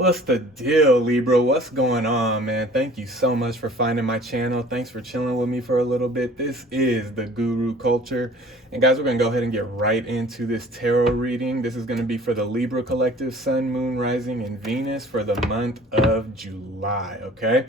What's the deal, Libra? What's going on, man? Thank you so much for finding my channel. Thanks for chilling with me for a little bit. This is the Guru Culture. And guys, we're going to go ahead and get right into this tarot reading. This is going to be for the Libra collective, Sun, Moon, Rising, and Venus for the month of July, okay?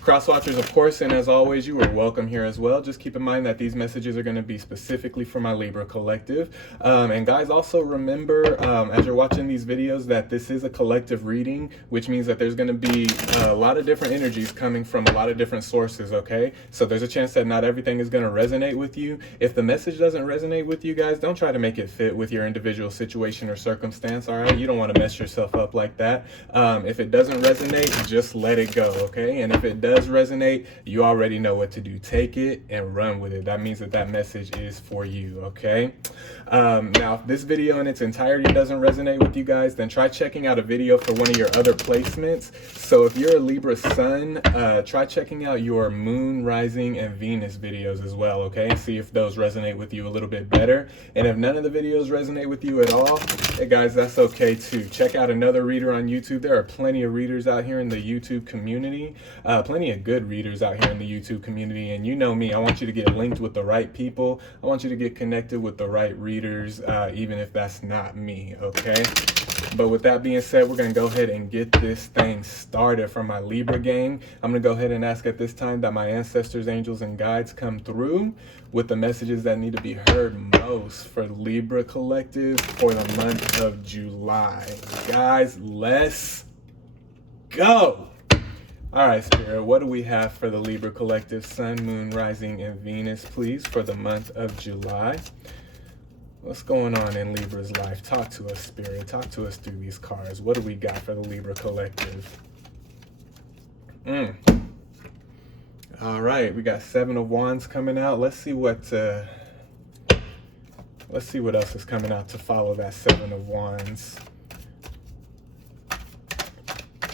Cross watchers, of course, and as always, you are welcome here as well. Just keep in mind that these messages are going to be specifically for my Libra collective. And guys, also remember, as you're watching these videos, that this is a collective reading, which means that there's going to be a lot of different energies coming from a lot of different sources, okay? So there's a chance that not everything is going to resonate with you. If the message doesn't resonate with you guys, don't try to make it fit with your individual situation or circumstance, all right? You don't want to mess yourself up like that. If it doesn't resonate, just let it go, okay? And if it does resonate, you already know what to do. Take it and run with it. That means that that message is for you, okay? Now, if this video in its entirety doesn't resonate with you guys, then try checking out a video for one of your other placements. So if you're a Libra Sun, try checking out your Moon, Rising, and Venus videos as well, okay? See if those resonate with you a little bit better. And if none of the videos resonate with you at all, hey guys, that's okay too. Check out another reader on YouTube. There are plenty of readers out here in the YouTube community, plenty of good readers out here in the YouTube community. And you know me, I want you to get linked with the right people. I want you to get connected with the right readers, even if that's not me, okay? But with that being said, we're going to go ahead and get this thing started for my Libra gang. I'm going to go ahead and ask at this time that my ancestors, angels, and guides come through with the messages that need to be heard most for Libra collective for the month of July. Guys, let's go. All right, Spirit, what do we have for the Libra collective, Sun, Moon, Rising, and Venus, please, for the month of July? What's going on in Libra's life? Talk to us, Spirit. Talk to us through these cards. What do we got for the Libra collective? All right, we got Seven of Wands coming out. Let's see what else is coming out to follow that Seven of Wands.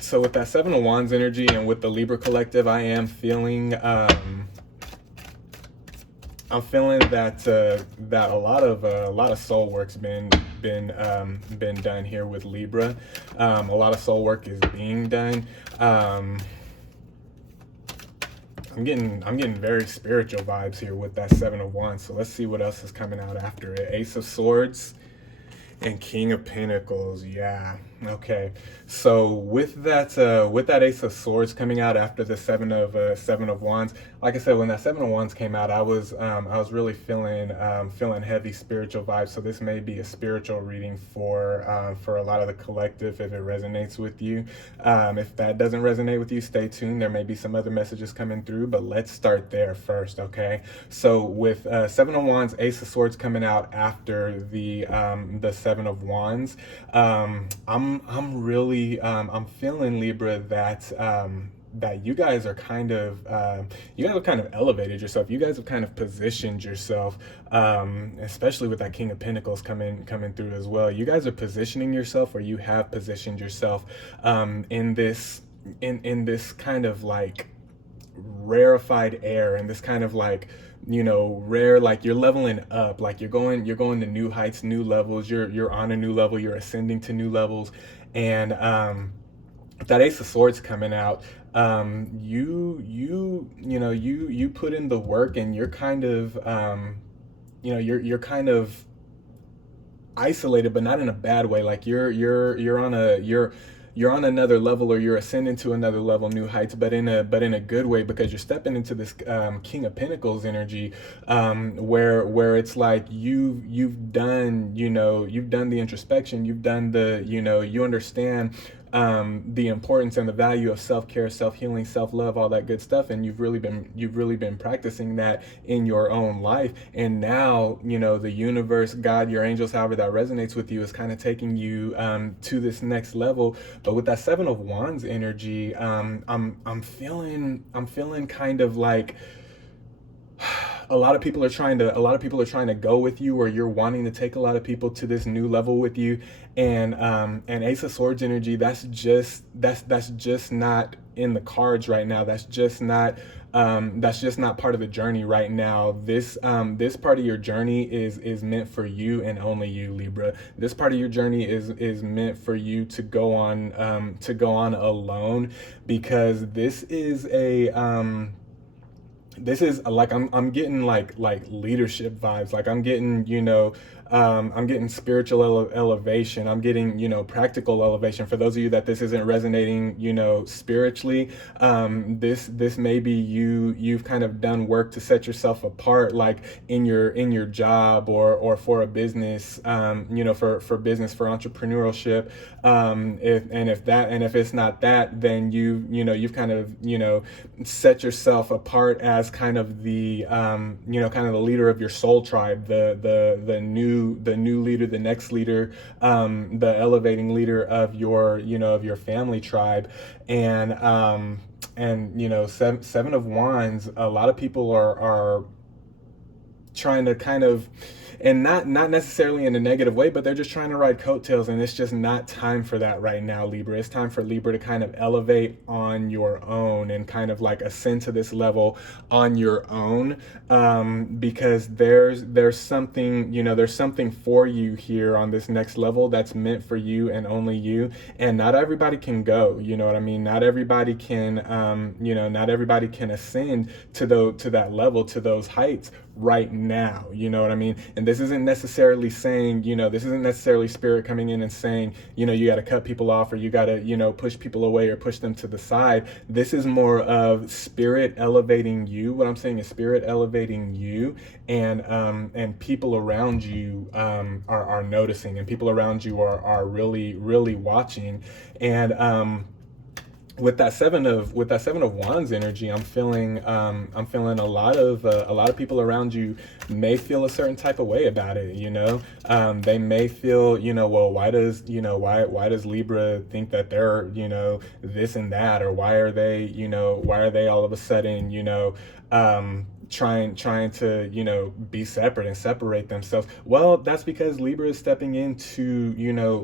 So with that Seven of Wands energy and with the Libra collective, I am feeling I'm feeling that that a lot of soul work's been done here with Libra. A lot of soul work is being done. I'm getting very spiritual vibes here with that Seven of Wands. So let's see what else is coming out after it. Ace of Swords and King of Pentacles. Yeah. Okay. So with that Ace of Swords coming out after the Seven of Wands, like I said, when that Seven of Wands came out, I was really feeling heavy spiritual vibes. So this may be a spiritual reading for a lot of the collective if it resonates with you. If that doesn't resonate with you, stay tuned. There may be some other messages coming through, but let's start there first, okay? So with Seven of Wands, Ace of Swords coming out after the Seven of Wands, I'm feeling, Libra, that that you guys are kind of elevated yourself. You guys have kind of positioned yourself, especially with that King of Pentacles coming through as well. You guys are positioning yourself, or you have positioned yourself in this kind of like rarefied air, and this kind of like, you know, rare, like you're leveling up, like you're going to new heights, new levels. You're on a new level, you're ascending to new levels. And that Ace of Swords coming out, you put in the work, and you're kind of you're kind of isolated, but not in a bad way. Like you're on another level, or you're ascending to another level, new heights, but in a good way, because you're stepping into this King of Pentacles energy, where it's like you've done the introspection, you've done the, you understand the importance and the value of self-care, self-healing, self-love, all that good stuff, and you've really been practicing that in your own life. And now, the universe, God, your angels, however that resonates with you, is kind of taking you to this next level. But with that Seven of Wands energy, I'm feeling kind of like a lot of people are trying to go with you, or you're wanting to take a lot of people to this new level with you. And Ace of Swords energy, that's just not in the cards right now. That's just not part of the journey right now. This part of your journey is meant for you and only you, Libra. This part of your journey is meant for you to go on alone, because this is like, I'm getting like leadership vibes. Like I'm getting, I'm getting spiritual elevation. I'm getting, practical elevation. For those of you that this isn't resonating, spiritually, this may be you've kind of done work to set yourself apart, like in your job, or for a business, for business, for entrepreneurship. If it's not that, then you've kind of, set yourself apart as kind of the, kind of the leader of your soul tribe, the new leader, the next leader, the elevating leader of your, of your family tribe. And Seven of Wands, a lot of people are trying to kind of, and not necessarily in a negative way, but they're just trying to ride coattails, and it's just not time for that right now, Libra. It's time for Libra to kind of elevate on your own and kind of like ascend to this level on your own, because there's something, there's something for you here on this next level that's meant for you and only you. And not everybody can go, you know what I mean? Not everybody can, not everybody can ascend to that level, to those heights right now, you know what I mean? And this isn't necessarily saying, this isn't necessarily spirit coming in and saying, you got to cut people off, or you got to, push people away or push them to the side. This is more of spirit elevating you. What I'm saying is spirit elevating you, and people around you are noticing, and people around you are really, really watching. And with that seven of Wands energy, I'm feeling a lot of people around you may feel a certain type of way about it. They may feel, well, why does Libra think that they're, this and that, or why are they all of a sudden, trying to, be separate and separate themselves? Well, that's because Libra is stepping into,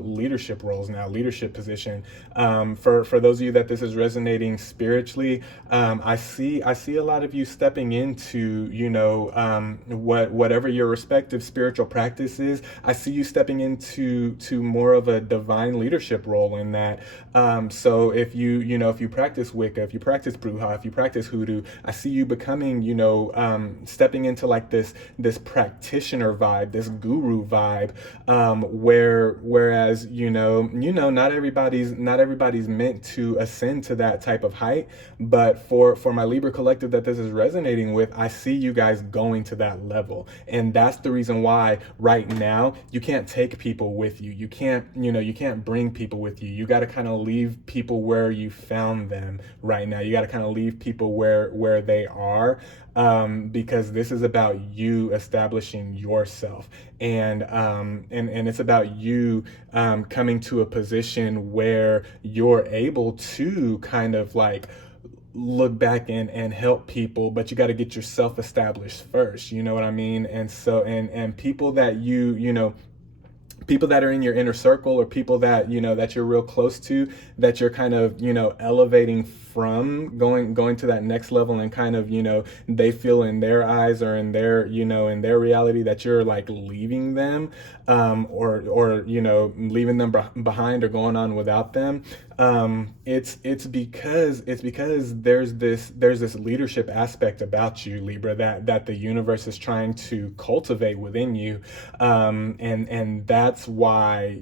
leadership roles now, leadership position. For those of you that this is resonating spiritually, I see a lot of you stepping into, whatever your respective spiritual practice is. I see you stepping into more of a divine leadership role in that. So if you practice Wicca, if you practice Bruja, if you practice Hoodoo, I see you becoming, stepping into like this practitioner vibe, this guru vibe, whereas not everybody's meant to ascend to that type of height. But for my Libra collective that this is resonating with, I see you guys going to that level, and that's the reason why right now you can't take people with you. You can't bring people with you. You got to kind of leave people where you found them right now. You got to kind of leave people where they are. Because this is about you establishing yourself, and it's about you coming to a position where you're able to kind of like look back and help people, but you got to get yourself established first. You know what I mean? And so and people that people that are in your inner circle, or people that that you're real close to, that you're kind of elevating from, going to that next level, and kind of they feel in their eyes, or in their in their reality, that you're like leaving them, or leaving them behind, or going on without them. It's because there's this leadership aspect about you, Libra, that the universe is trying to cultivate within you, and that's why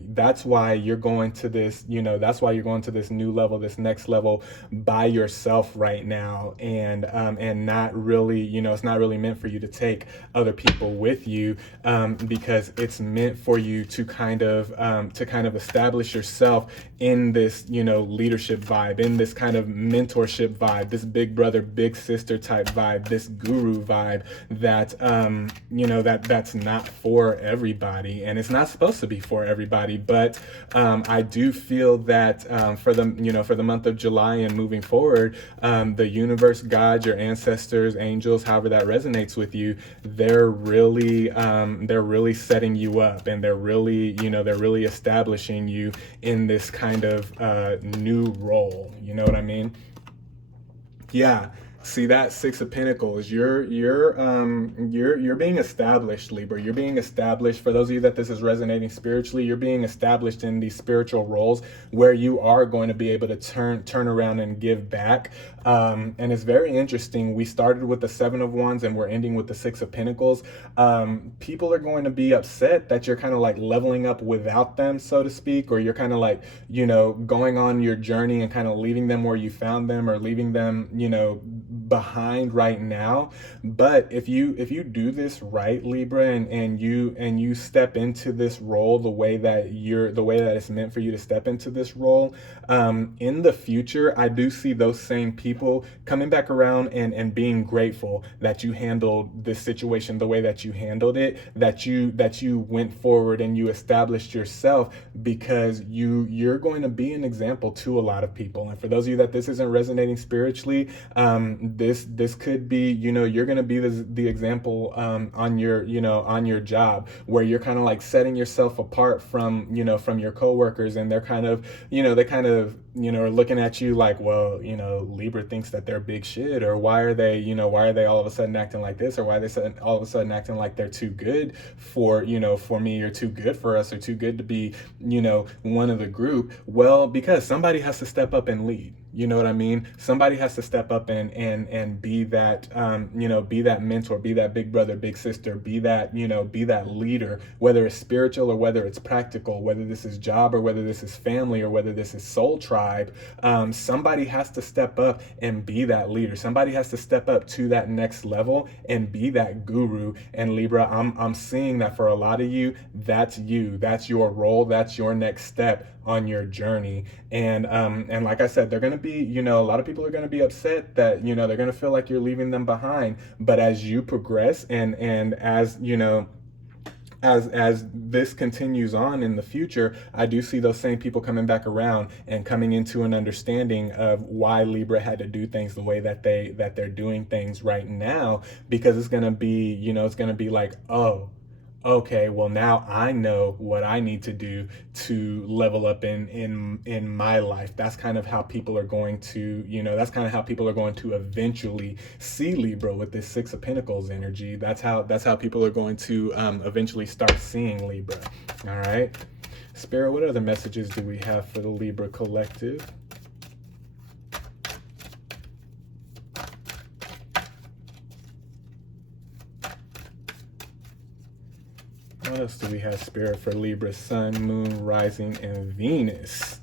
you're going to this, that's why you're going to this new level, this next level by yourself right now, and not really, it's not really meant for you to take other people with you, because it's meant for you to kind of establish yourself in this, leadership vibe, in this kind of mentorship vibe, this big brother, big sister type vibe, this guru vibe that, that's not for everybody, and it's not supposed to be for everybody. But I do feel that for the month of July and moving forward, the universe, God, your ancestors, angels, however that resonates with you, they're really setting you up, and they're really establishing you in this kind of new role. You know what I mean? Yeah. See that Six of Pentacles? You're being established, Libra. You're being established. For those of you that this is resonating spiritually, you're being established in these spiritual roles where you are going to be able to turn around and give back. And it's very interesting. We started with the Seven of Wands and we're ending with the Six of Pentacles. People are going to be upset that you're kind of like leveling up without them, so to speak, or you're kind of like, going on your journey and kind of leaving them where you found them, or leaving them, behind right now. But if you do this right, Libra, and you step into this role the way that it's meant for you to step into this role, in the future, I do see those same people coming back around and being grateful that you handled this situation the way that you handled it, that you went forward and you established yourself, because you're going to be an example to a lot of people. And for those of you that this isn't resonating spiritually, this could be, you're going to be the example on your job, where you're kind of like setting yourself apart from your coworkers, and they're kind of are looking at you like, well, Libra thinks that they're big shit, or why are they all of a sudden acting like this, or why are they all of a sudden acting like they're too good for me, or too good for us, or too good to be one of the group. Well, because somebody has to step up and lead. You know what I mean? Somebody has to step up and be that, be that mentor, be that big brother, big sister, be that leader, whether it's spiritual or whether it's practical, whether this is job or whether this is family or whether this is soul tribe. Somebody has to step up and be that leader. Somebody has to step up to that next level and be that guru. And Libra, I'm seeing that for a lot of you, that's your role, that's your next step on your journey. And like I said, they're going to be, a lot of people are going to be upset that, they're going to feel like you're leaving them behind. But as you progress and as, as this continues on in the future, I do see those same people coming back around and coming into an understanding of why Libra had to do things the way that they're doing things right now, because it's going to be, it's going to be like, oh, okay, well, now I know what I need to do to level up in my life. That's kind of how people are going to, eventually see Libra with this Six of Pentacles energy. That's how people are going to eventually start seeing Libra. All right. Spirit, what other messages do we have for the Libra collective? What else do we have, Spirit, for Libra, Sun, Moon, Rising, and Venus?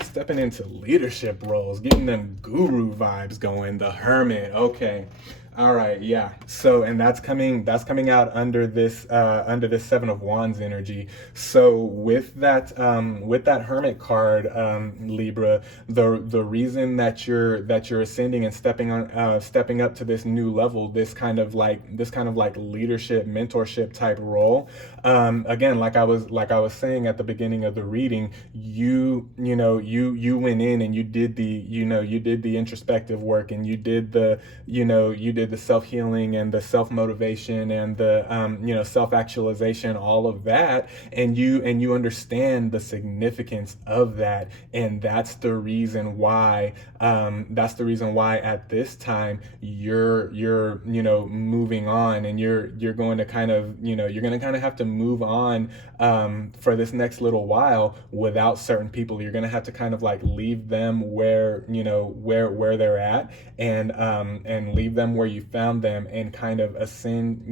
Stepping into leadership roles, getting them guru vibes going, the Hermit. Okay. All right, yeah. So, and that's coming out under this Seven of Wands energy. So with that Hermit card, Libra, the reason that you're ascending and stepping up to this new level, this kind of like leadership, mentorship type role. Again, like I was saying at the beginning of the reading, you went in and you did the introspective work, and you did the self-healing and the self-motivation and the self-actualization, all of that, and you understand the significance of that. And that's the reason why at this time you're moving on, and you're going to kind of have to move on for this next little while without certain people. You're going to have to kind of like leave them where they're at, and leave them where you found them and kind of ascend,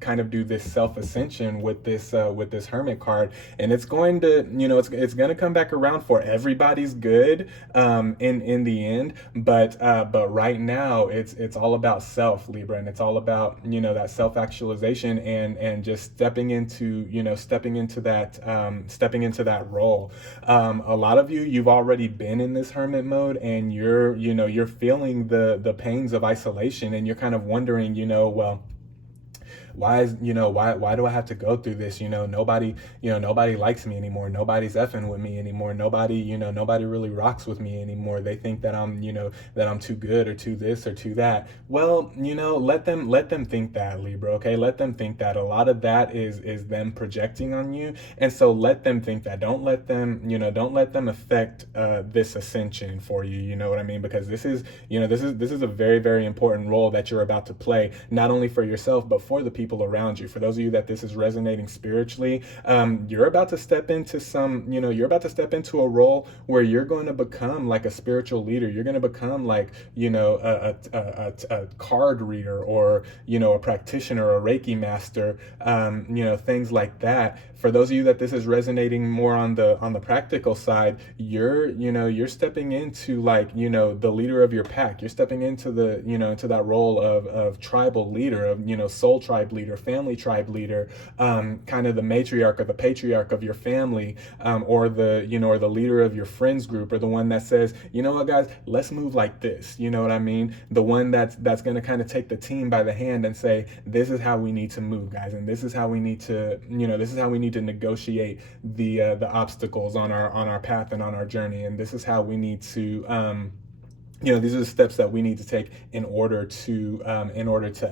kind of do this self ascension with this Hermit card. And it's going to, it's going to come back around for everybody's good, in the end. But right now it's all about self, Libra, and it's all about, that self actualization and just stepping into that role. A lot of you've already been in this hermit mode, and you're feeling the pains of isolation, and you're kind of wondering, well, why do I have to go through this? Nobody likes me anymore. Nobody's effing with me anymore. Nobody really rocks with me anymore. They think that I'm too good or too this or too that. Well, let them think that, Libra, okay? Let them think that. A lot of that is them projecting on you. And so let them think that. Don't let them affect this ascension for you. You know what I mean? Because this is a very, very important role that you're about to play, not only for yourself, but for the people around you. For those of you that this is resonating spiritually, you're about to step into a role where you're going to become like a spiritual leader. You're going to become like, a card reader, or, a practitioner, a Reiki master, things like that. For those of you that this is resonating more on the practical side, you're stepping into, like, the leader of your pack. You're stepping into into that role of tribal leader, of, soul tribe leader, family tribe leader, kind of the matriarch or the patriarch of your family, or the leader of your friends group, or the one that says, you know what, guys, let's move like this. You know what I mean? The one that's going to kind of take the team by the hand and say, this is how we need to move, guys, and this is how we need to, to negotiate the obstacles on our path and on our journey, and this is how we need to these are the steps that we need to take in order to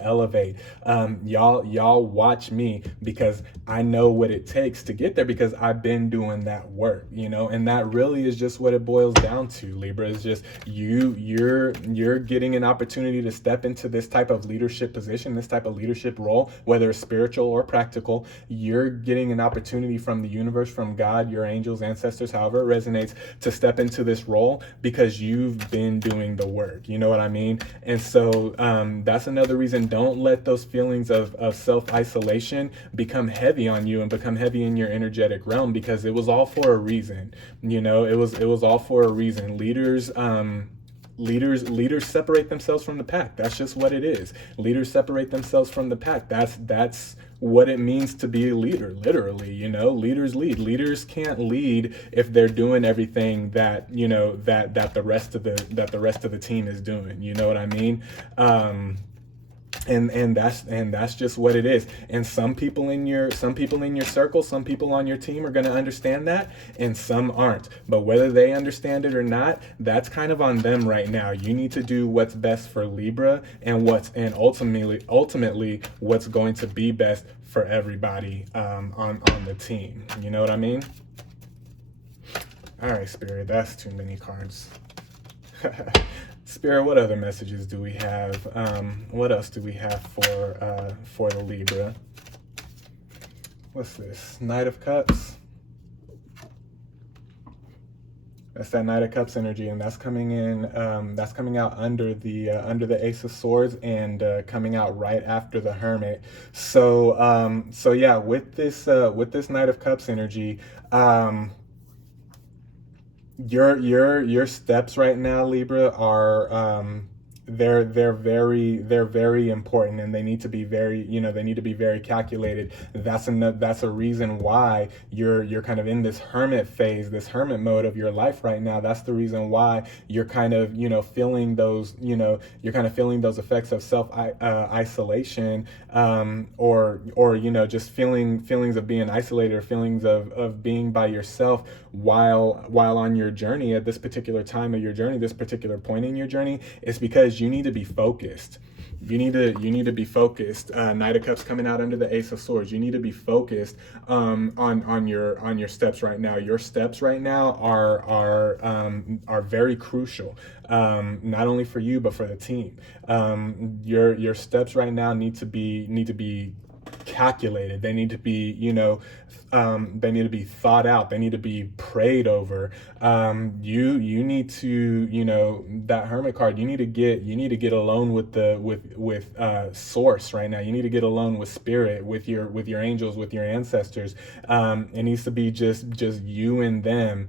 elevate. Y'all watch me, because I know what it takes to get there, because I've been doing that work, and that really is just what it boils down to, Libra. Is just you're getting an opportunity to step into this type of leadership position, this type of leadership role, whether it's spiritual or practical. You're getting an opportunity from the universe, from God, your angels, ancestors, however it resonates, to step into this role because you've been doing the work. You know what I mean? And so that's another reason. Don't let those feelings of self-isolation become heavy on you and become heavy in your energetic realm, because it was all for a reason. It was all for a reason. Leaders separate themselves from the pack. That's just what it is. Leaders separate themselves from the pack. That's what it means to be a leader, literally. Leaders lead. Leaders can't lead if they're doing everything that that the rest of the team is doing. You know what I mean? And that's just what it is. And some people in your circle, some people on your team are going to understand that, and some aren't. But whether they understand it or not, that's kind of on them right now. You need to do what's best for Libra, and ultimately what's going to be best for everybody on the team. You know what I mean? All right, Spirit, that's too many cards. Spirit, what other messages do we have? What else do we have for the Libra? What's this? Knight of Cups. That's that Knight of Cups energy, and that's coming in. That's coming out under the Ace of Swords, and coming out right after the Hermit. So yeah, with this Knight of Cups energy, your steps right now, Libra, are they're very important, and they need to be very calculated. That's a reason why you're kind of in this hermit phase, this hermit mode of your life right now. That's the reason why you're kind of feeling those effects of self isolation, or just feelings of being isolated, or feelings of being by yourself while on your journey at this particular time of your journey, this particular point in your journey. It's because you need to be focused. You need to be focused. Knight of Cups coming out under the Ace of Swords. You need to be focused on your steps right now. Your steps right now are very crucial, not only for you but for the team. Your steps right now need to be calculated. They need to be, they need to be thought out. They need to be prayed over. You need to, that Hermit card. You need to get alone with Source right now. You need to get alone with Spirit, with your angels, with your ancestors. It needs to be just you and them.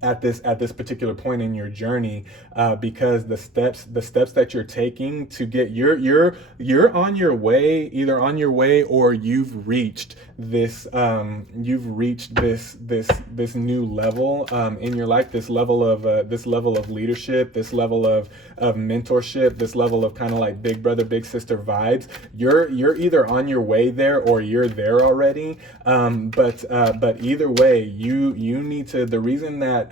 At this particular point in your journey, because the steps that you're taking to get you're on your way, either on your way or you've reached this this new level in your life, this level of leadership, this level of mentorship, this level of kind of like big brother big sister vibes. You're either on your way there or you're there already. But either way, you need to, the reason that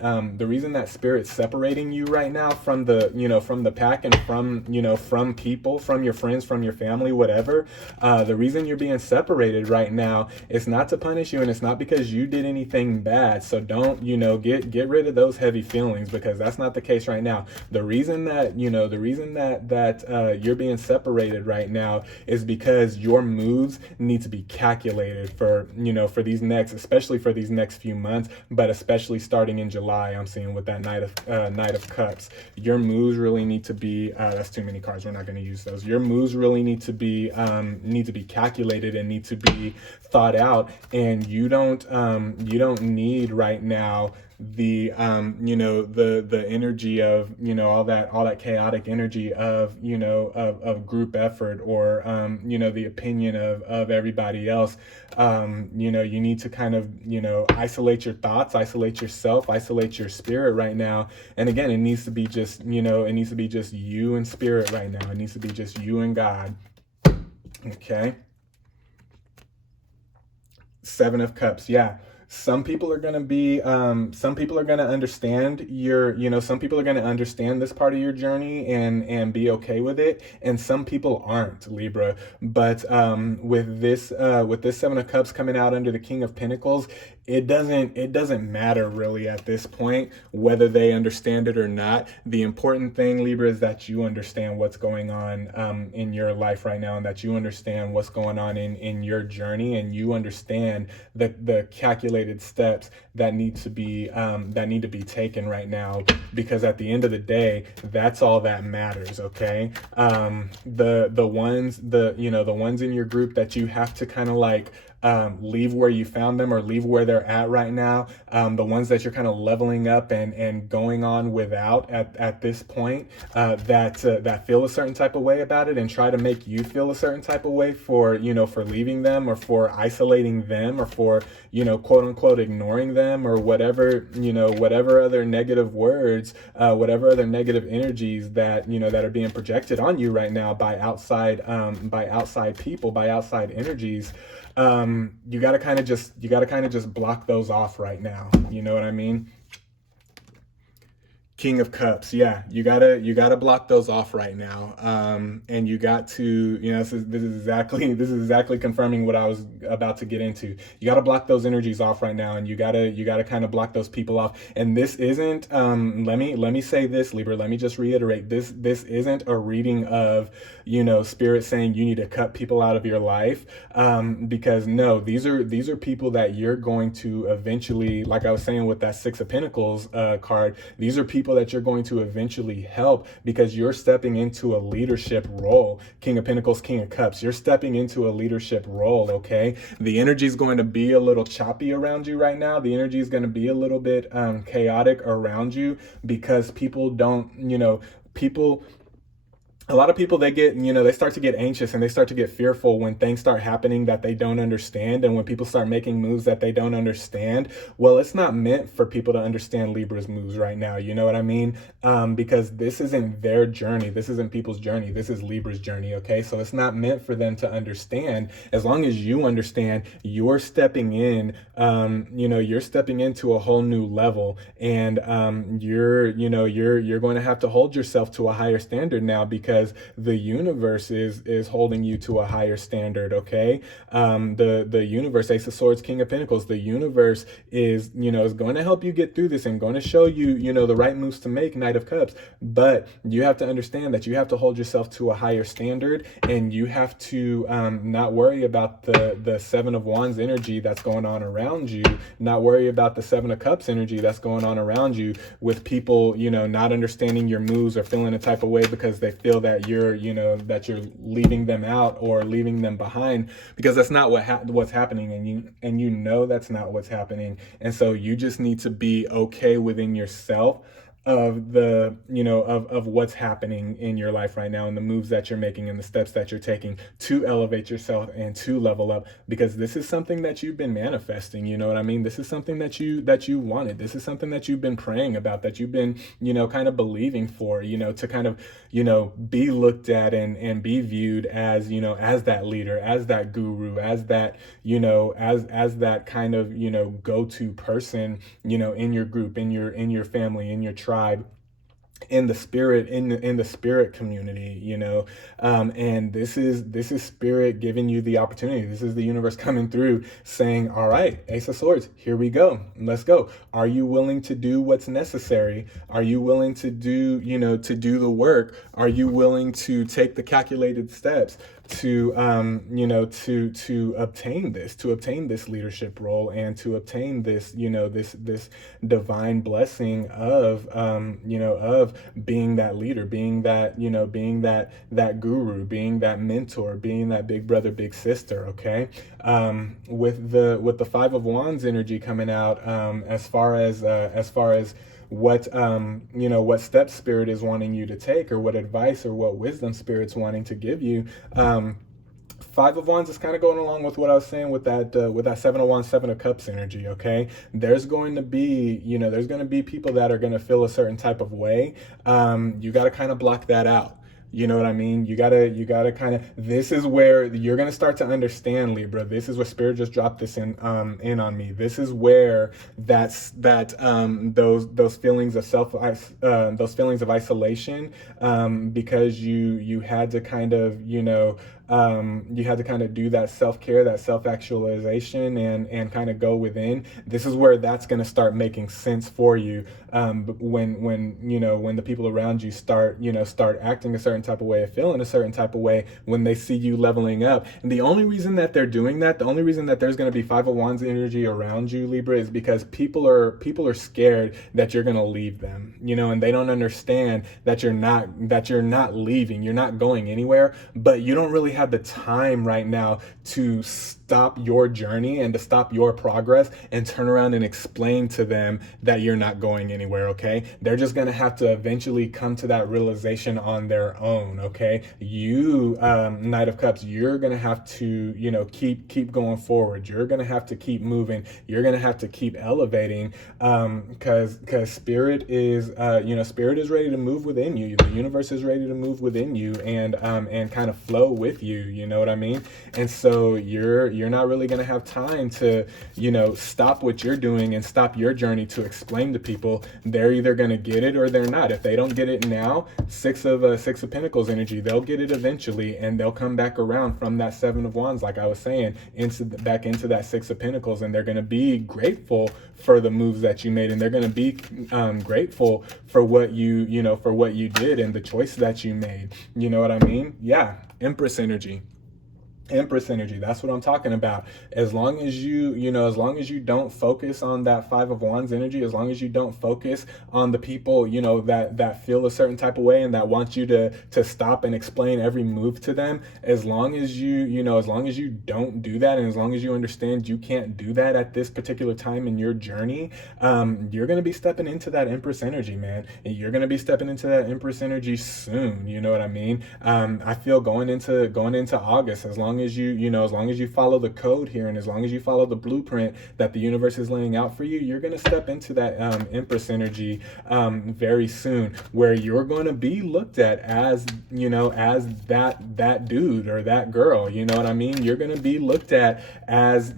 Spirit's separating you right now from the pack and from people, from your friends, from your family, whatever, the reason you're being separated right now is not to punish you, and it's not because you did anything bad. So don't, get rid of those heavy feelings, because that's not the case right now. The reason that you're being separated right now is because your moves need to be calculated for these next, especially for these next few months, but especially starting in July. I'm seeing with that Knight of Cups, your moves really need to be. That's too many cards. We're not going to use those. Your moves really need to be calculated and need to be thought out. And you don't need right now the the energy of all that chaotic energy of of group effort, or the opinion of everybody else. You need to kind of isolate your thoughts, isolate yourself, isolate your spirit right now. And again, it needs to be just it needs to be just you and Spirit right now. It needs to be just you and God. Okay. Seven of Cups. Yeah. Some people are going to be, some people are going to understand some people are going to understand this part of your journey and be okay with it. And some people aren't, Libra. But, with this Seven of Cups coming out under the King of Pentacles, it doesn't matter really at this point whether they understand it or not. The important thing, Libra, is that you understand what's going on in your life right now, and that you understand what's going on in your journey, and you understand the calculated steps that need to be taken right now, because at the end of the day, that's all that matters. Okay. The ones in your group that you have to kind of like leave where you found them, or leave where they're at right now, the ones that you're kind of leveling up and going on without at this point, that feel a certain type of way about it and try to make you feel a certain type of way for leaving them, or for isolating them, or for quote unquote ignoring them, or whatever other negative words, whatever other negative energies that that are being projected on you right now by outside people, by outside energies. You gotta kind of just block those off right now. You know what I mean? King of Cups. Yeah, you gotta block those off right now. And you got to, this is exactly confirming what I was about to get into. You gotta block those energies off right now, and you gotta kind of block those people off. And this isn't, let me say this, Libra, let me just reiterate, this isn't a reading of, Spirit saying you need to cut people out of your life. Because no, these are people that you're going to eventually, like I was saying with that Six of Pentacles card, these are people that you're going to eventually help, because you're stepping into a leadership role. King of Pentacles, King of Cups, you're stepping into a leadership role. Okay. The energy is going to be a little choppy around you right now. The energy is going to be a little bit chaotic around you, because people don't, a lot of people, they get, they start to get anxious and they start to get fearful when things start happening that they don't understand, and when people start making moves that they don't understand. Well, it's not meant for people to understand Libra's moves right now. You know what I mean? Because this isn't their journey. This isn't people's journey. This is Libra's journey. Okay. So it's not meant for them to understand. As long as you understand, you're stepping in, you're stepping into a whole new level, and you're going to have to hold yourself to a higher standard now, because because the universe is holding you to a higher standard, okay? The universe, Ace of Swords, King of Pentacles, the universe is, is going to help you get through this and going to show you, the right moves to make, Knight of Cups. But you have to understand that you have to hold yourself to a higher standard, and you have to not worry about the Seven of Wands energy that's going on around you, not worry about the Seven of Cups energy that's going on around you, with people, not understanding your moves or feeling a type of way because they feel that you're leaving them out or leaving them behind, because that's not what's happening, and you know that's not what's happening. And so you just need to be okay within yourself of the, of what's happening in your life right now, and the moves that you're making and the steps that you're taking to elevate yourself and to level up, because this is something that you've been manifesting. You know what I mean? This is something that you wanted. This is something that you've been praying about, that you've been, kind of believing for, to kind of, be looked at and be viewed as, as that leader, as that guru, as that, as that kind of, go-to person, in your group, in your family, in your tribe, in the spirit community, and this is spirit giving you the opportunity. This is the universe coming through saying, all right, Ace of Swords, here we go, let's go. Are you willing to do what's necessary? Are you willing to do, to do the work? Are you willing to take the calculated steps to to obtain this leadership role, and to obtain this, this divine blessing of of being that leader, being that, being that guru, being that mentor, being that big brother, big sister, okay? With the Five of Wands energy coming out, as far as what what steps spirit is wanting you to take, or what advice or what wisdom spirit's wanting to give you. Five of Wands is kind of going along with what I was saying with that Seven of Wands, Seven of Cups energy, okay? There's going to be, there's going to be people that are going to feel a certain type of way. You got to kind of block that out. You know what I mean? You gotta kind of, this is where you're going to start to understand, Libra. This is where spirit just dropped this in on me. This is where those feelings of those feelings of isolation, because you had to kind of, you had to kind of do that self-care, that self-actualization, and kind of go within. This is where that's going to start making sense for you, when the people around you start acting a certain type of way, feeling a certain type of way, when they see you leveling up. And the only reason that they're doing that, the only reason that there's going to be Five of Wands energy around you, Libra, is because people are scared that you're going to leave them, and they don't understand that you're not leaving, you're not going anywhere, but you don't really have the time right now to stop your journey and to stop your progress and turn around and explain to them that you're not going anywhere, okay? They're just going to have to eventually come to that realization on their own, okay? You, Knight of Cups, you're going to have to, keep going forward. You're going to have to keep moving. You're going to have to keep elevating, because spirit is, spirit is ready to move within you. The universe is ready to move within you and kind of flow with you, you know what I mean? And so you're not really going to have time to, stop what you're doing and stop your journey to explain to people. They're either going to get it or they're not. If they don't get it now, Six of Pentacles energy, they'll get it eventually, and they'll come back around from that Seven of Wands, like I was saying, back into that Six of Pentacles, and they're going to be grateful for the moves that you made, and they're going to be grateful for what for what you did and the choice that you made. You know what I mean? Yeah. Empress energy. Empress energy, that's what I'm talking about. As long as as long as you don't focus on that Five of Wands energy, as long as you don't focus on the people, that feel a certain type of way and that want you to stop and explain every move to them, as long as as long as you don't do that, and as long as you understand you can't do that at this particular time in your journey, you're going to be stepping into that Empress energy, man. You're going to be stepping into that Empress energy soon. You know what I mean? I feel going into August, as long long as as long as you follow the code here, and as long as you follow the blueprint that the universe is laying out for you, you're going to step into that Empress energy very soon, where you're going to be looked at as, as that dude or that girl. You know what I mean? You're going to be looked at as,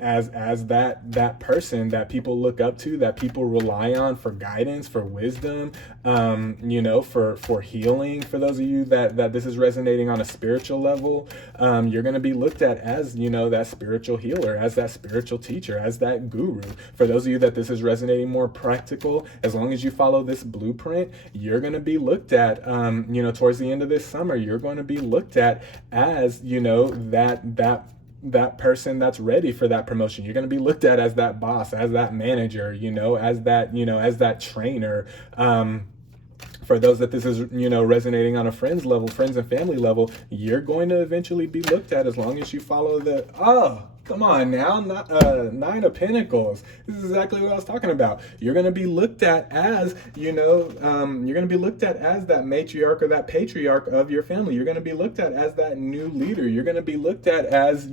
as that person that people look up to, that people rely on for guidance, for wisdom, for healing. For those of you that this is resonating on a spiritual level, you're going to be looked at as, that spiritual healer, as that spiritual teacher, as that guru. For those of you that this is resonating more practical, as long as you follow this blueprint, you're going to be looked at, towards the end of this summer, you're going to be looked at as, that person that's ready for that promotion. You're going to be looked at as that boss, as that manager, as that trainer. For those that this is, resonating on a friends and family level, you're going to eventually be looked at, as long as you follow come on now, Nine of Pentacles. This is exactly what I was talking about. You're going to be looked at as, you're going to be looked at as that matriarch or that patriarch of your family. You're going to be looked at as that new leader. You're going to be looked at as,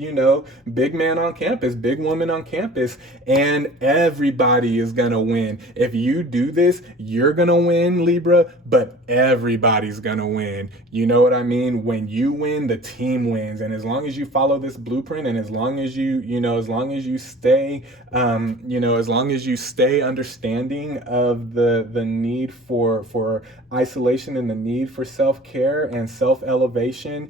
big man on campus, big woman on campus, and everybody is going to win. If you do this, you're going to win, Libra, but everybody's going to win. You know what I mean? When you win, the team wins. And as long as you follow this blueprint, and as long as as long as you stay, as long as you stay understanding of the need for isolation and the need for self-care and self-elevation,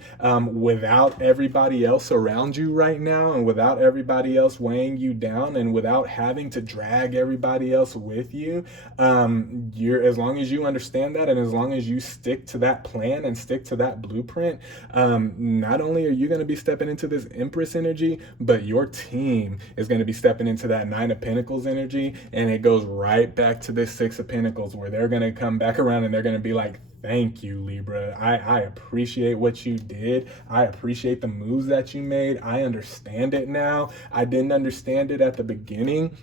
without everybody else around you right now, and without everybody else weighing you down, and without having to drag everybody else with you, as long as you understand that, and as long as you stick to that plan and stick to that blueprint, not only are you going to be stepping into this Empress energy, but your team is going to be stepping into that Nine of Pentacles energy. And it goes right back to this Six of Pentacles, where they're going to come back around and they're going to be like, thank you, Libra. I appreciate what you did. I appreciate the moves that you made. I understand it now. I didn't understand it at the beginning,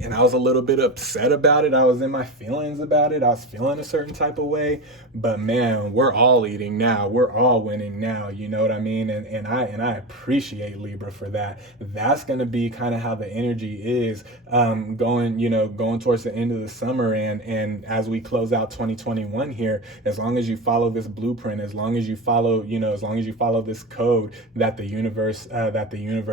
and I was a little bit upset about it. I was in my feelings about it. I was feeling a certain type of way, but man, we're all eating now. We're all winning now. You know what I mean? And I appreciate Libra for that. That's going to be kind of how the energy is, going towards the end of the summer. And as we close out 2021 here, as long as you follow this blueprint, as long as you follow, as long as you follow this code that the universe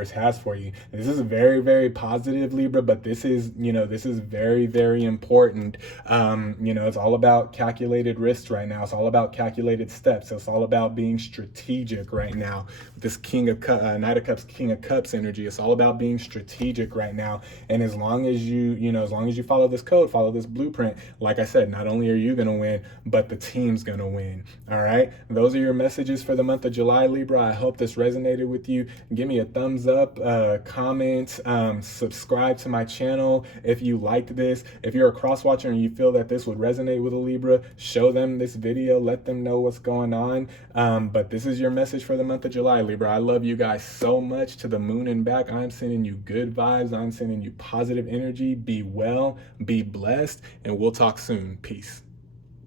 has for you. This is very, very positive, Libra, but this is very, very important. It's all about calculated risks right now. It's all about calculated steps. It's all about being strategic right now. This Knight of Cups, King of Cups energy. It's all about being strategic right now. And as long as you follow this code, follow this blueprint, like I said, not only are you going to win, but the team's going to win. All right. Those are your messages for the month of July, Libra. I hope this resonated with you. Give me a thumbs up, comment, subscribe to my channel if you liked this. If you're a cross watcher and you feel that this would resonate with a Libra, show them this video, let them know what's going on. But this is your message for the month of July, Libra. I love you guys so much, to the moon and back. I'm sending you good vibes. I'm sending you positive energy. Be well, be blessed, and we'll talk soon. Peace.